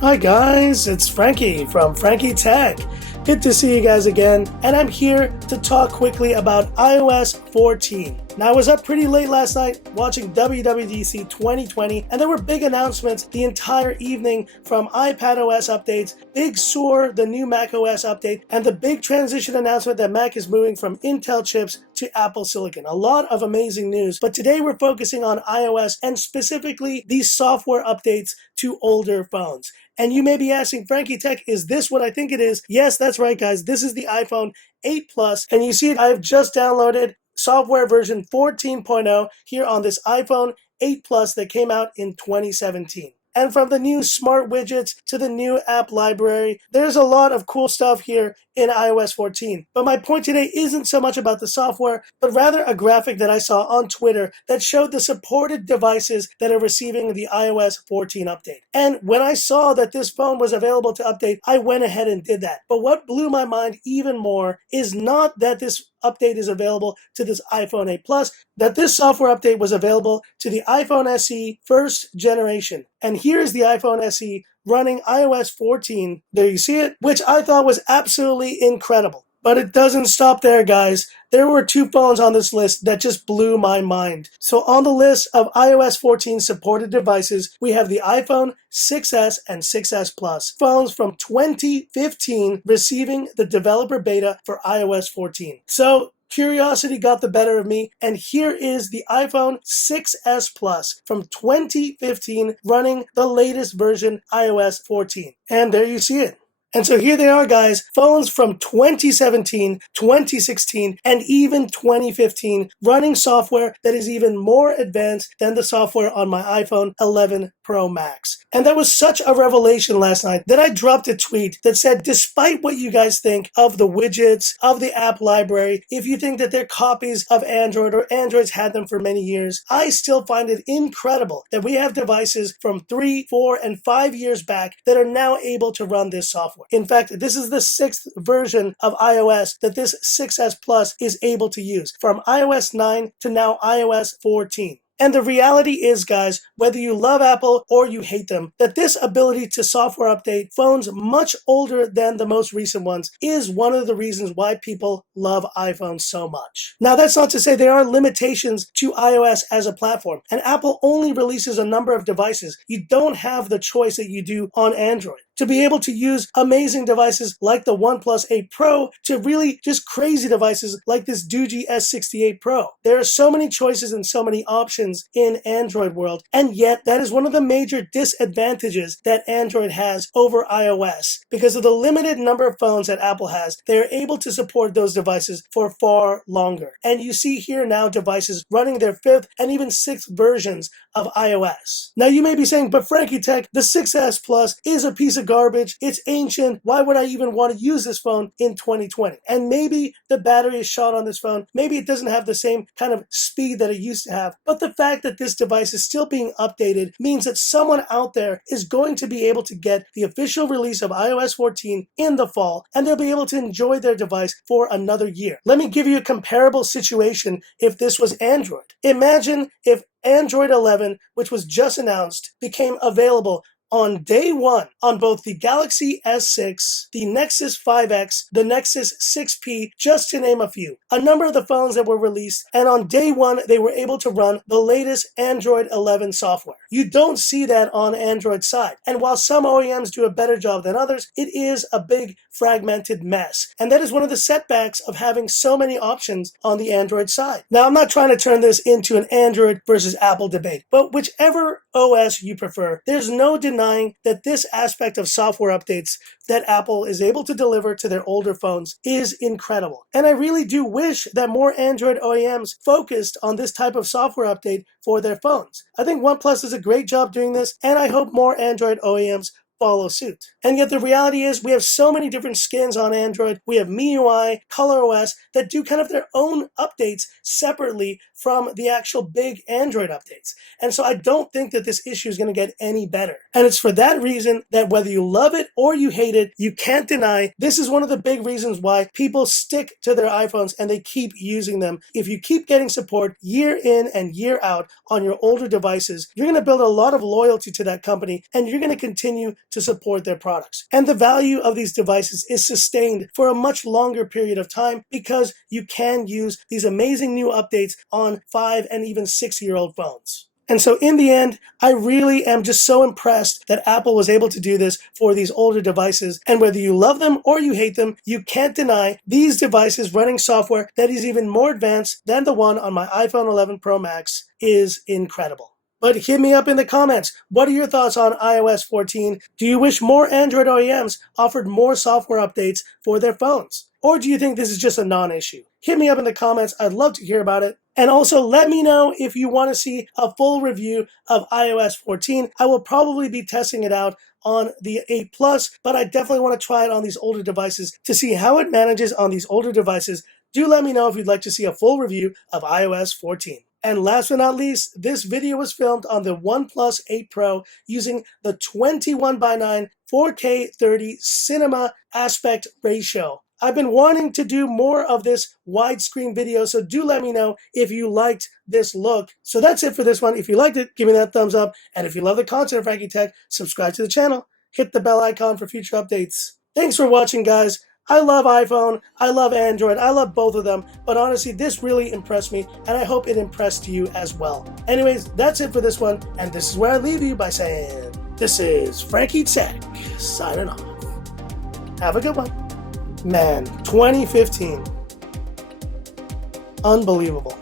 Hi guys, it's Frankie from Frankie Tech. Good to see you guys again, and I'm here to talk quickly about iOS 14. Now, I was up pretty late last night watching WWDC 2020, and there were big announcements the entire evening from iPadOS updates, Big Sur, the new macOS update, and the big transition announcement that Mac is moving from Intel chips to Apple Silicon. A lot of amazing news, but today we're focusing on iOS and specifically these software updates to older phones. And you may be asking, Frankie Tech, is this what I think it is? Yes, that's right, guys. This is the iPhone 8 Plus, and you see I've just downloaded software version 14.0 here on this iPhone 8 Plus that came out in 2017. And from the new smart widgets to the new app library, there's a lot of cool stuff here in iOS 14. But my point today isn't so much about the software, but rather a graphic that I saw on Twitter that showed the supported devices that are receiving the iOS 14 update. And when I saw that this phone was available to update, I went ahead and did that. But what blew my mind even more is not that this update is available to this iPhone 8 Plus, that this software update was available to the iPhone SE first generation. And here's the iPhone SE running iOS 14, there you see it, which I thought was absolutely incredible. But it doesn't stop there, guys. There were two phones on this list that just blew my mind. So on the list of iOS 14 supported devices, we have the iPhone 6s and 6s Plus, phones from 2015 receiving the developer beta for iOS 14. So curiosity got the better of me, and here is the iPhone 6s Plus from 2015 running the latest version iOS 14. And there you see it. And so here they are, guys, phones from 2017, 2016, and even 2015 running software that is even more advanced than the software on my iPhone 11 Pro Max. And that was such a revelation last night that I dropped a tweet that said, despite what you guys think of the widgets, of the app library, if you think that they're copies of Android or Android's had them for many years, I still find it incredible that we have devices from 3, 4, and 5 years back that are now able to run this software. In fact, this is the 6th version of iOS that this 6s Plus is able to use, from iOS 9 to now iOS 14. And the reality is, guys, whether you love Apple or you hate them, that this ability to software update phones much older than the most recent ones is one of the reasons why people love iPhones so much. Now, that's not to say there are limitations to iOS as a platform, and Apple only releases a number of devices. You don't have the choice that you do on Android. To be able to use amazing devices like the OnePlus 8 Pro to really just crazy devices like this Doogie S68 Pro. There are so many choices and so many options in Android world, and yet that is one of the major disadvantages that Android has over iOS. Because of the limited number of phones that Apple has, they are able to support those devices for far longer. And you see here now devices running their 5th and even 6th versions of iOS. Now you may be saying, but Frankie Tech, the 6s Plus is a piece of garbage. It's ancient. Why would I even want to use this phone in 2020? And maybe the battery is shot on this phone. Maybe it doesn't have the same kind of speed that it used to have. But the fact that this device is still being updated means that someone out there is going to be able to get the official release of iOS 14 in the fall, and they'll be able to enjoy their device for another year. Let me give you a comparable situation if this was Android. Imagine if Android 11, which was just announced, became available on day one on both the Galaxy S6, the Nexus 5X, the Nexus 6P, just to name a few. A number of the phones that were released, and on day one, they were able to run the latest Android 11 software. You don't see that on Android side. And while some OEMs do a better job than others, it is a big fragmented mess. And that is one of the setbacks of having so many options on the Android side. Now, I'm not trying to turn this into an Android versus Apple debate, but whichever OS you prefer, there's no denying that this aspect of software updates that Apple is able to deliver to their older phones is incredible. And I really do wish that more Android OEMs focused on this type of software update for their phones. I think OnePlus does a great job doing this, and I hope more Android OEMs follow suit. And yet the reality is we have so many different skins on Android. We have MIUI, ColorOS that do kind of their own updates separately from the actual big Android updates. And so I don't think that this issue is going to get any better. And it's for that reason that whether you love it or you hate it, you can't deny this is one of the big reasons why people stick to their iPhones and they keep using them. If you keep getting support year in and year out on your older devices, you're going to build a lot of loyalty to that company and you're going to continue to support their products. And the value of these devices is sustained for a much longer period of time because you can use these amazing new updates on 5 and even 6-year-old phones. And so in the end, I really am just so impressed that Apple was able to do this for these older devices. And whether you love them or you hate them, you can't deny these devices running software that is even more advanced than the one on my iPhone 11 Pro Max is incredible. But hit me up in the comments. What are your thoughts on iOS 14? Do you wish more Android OEMs offered more software updates for their phones? Or do you think this is just a non-issue? Hit me up in the comments. I'd love to hear about it. And also let me know if you want to see a full review of iOS 14. I will probably be testing it out on the 8 Plus, but I definitely want to try it on these older devices to see how it manages on these older devices. Do let me know if you'd like to see a full review of iOS 14. And last but not least, this video was filmed on the OnePlus 8 Pro using the 21:9 4K 30 cinema aspect ratio. I've been wanting to do more of this widescreen video, so do let me know if you liked this look. So that's it for this one. If you liked it, give me that thumbs up. And if you love the content of Frankie Tech, subscribe to the channel. Hit the bell icon for future updates. Thanks for watching, guys. I love iPhone, I love Android, I love both of them, but honestly, this really impressed me, and I hope it impressed you as well. Anyways, that's it for this one, and this is where I leave you by saying, this is Frankie Tech, signing off. Have a good one. Man, 2015. Unbelievable.